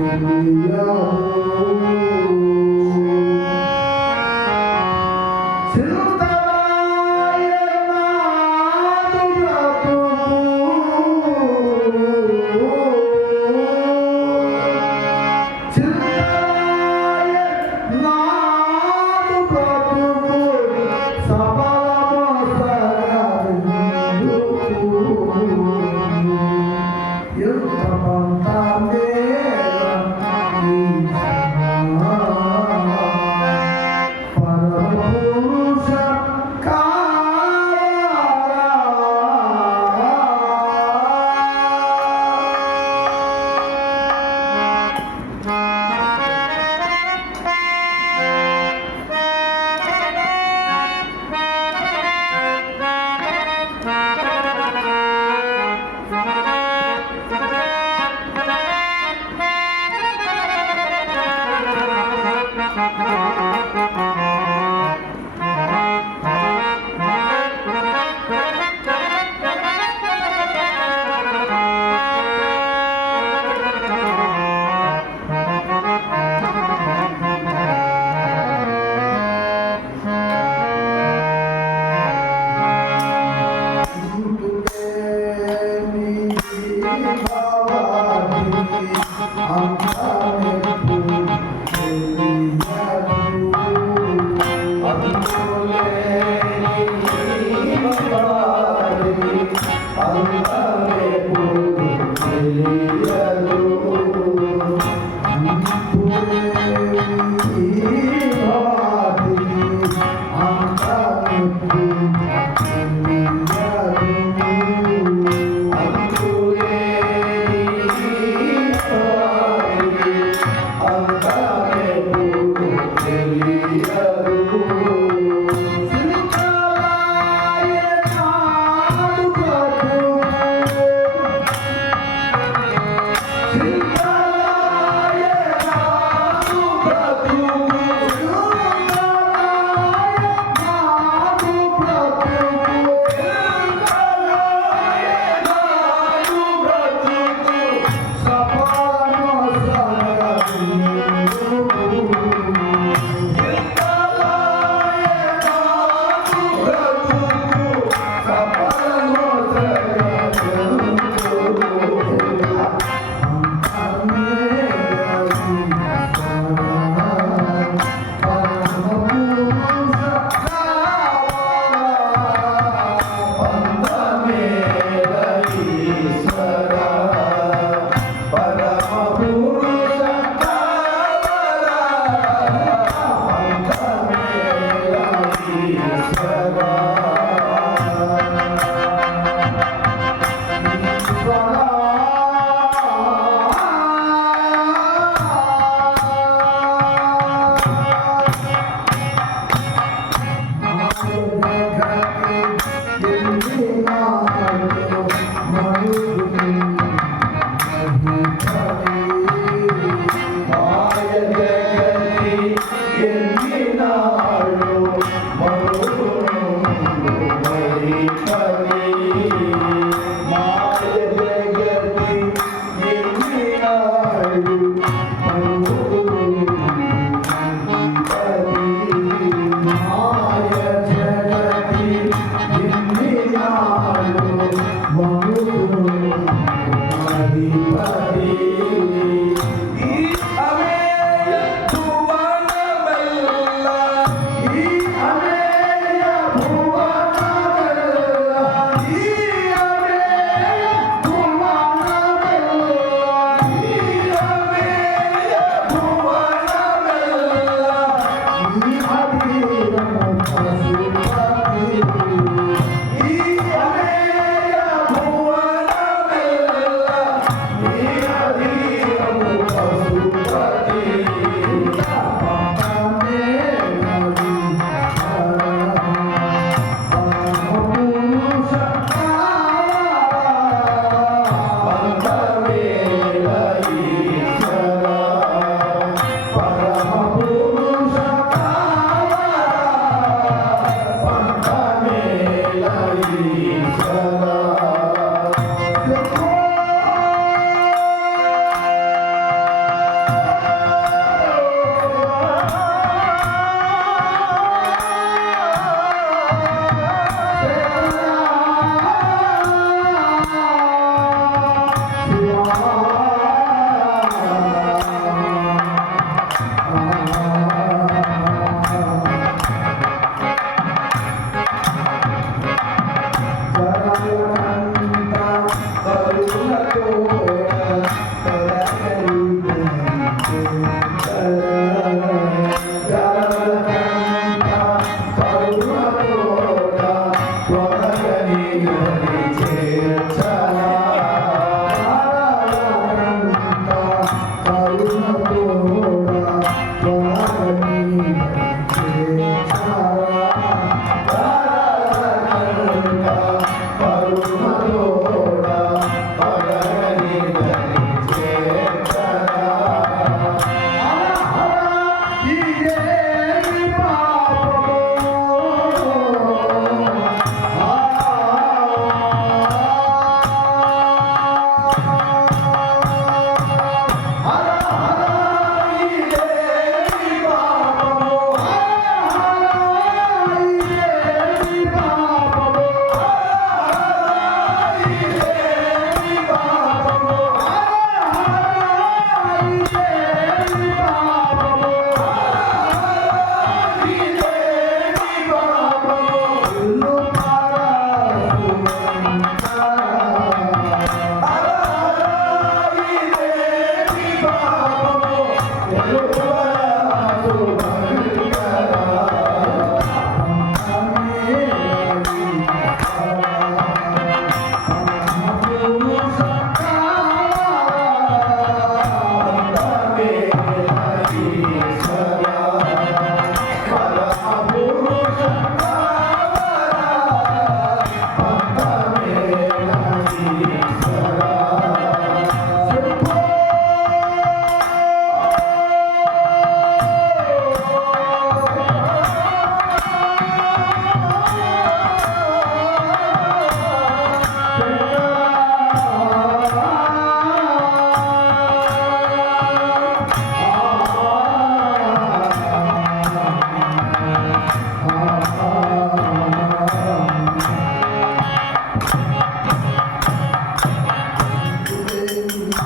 Thank Música हुआ Yeah.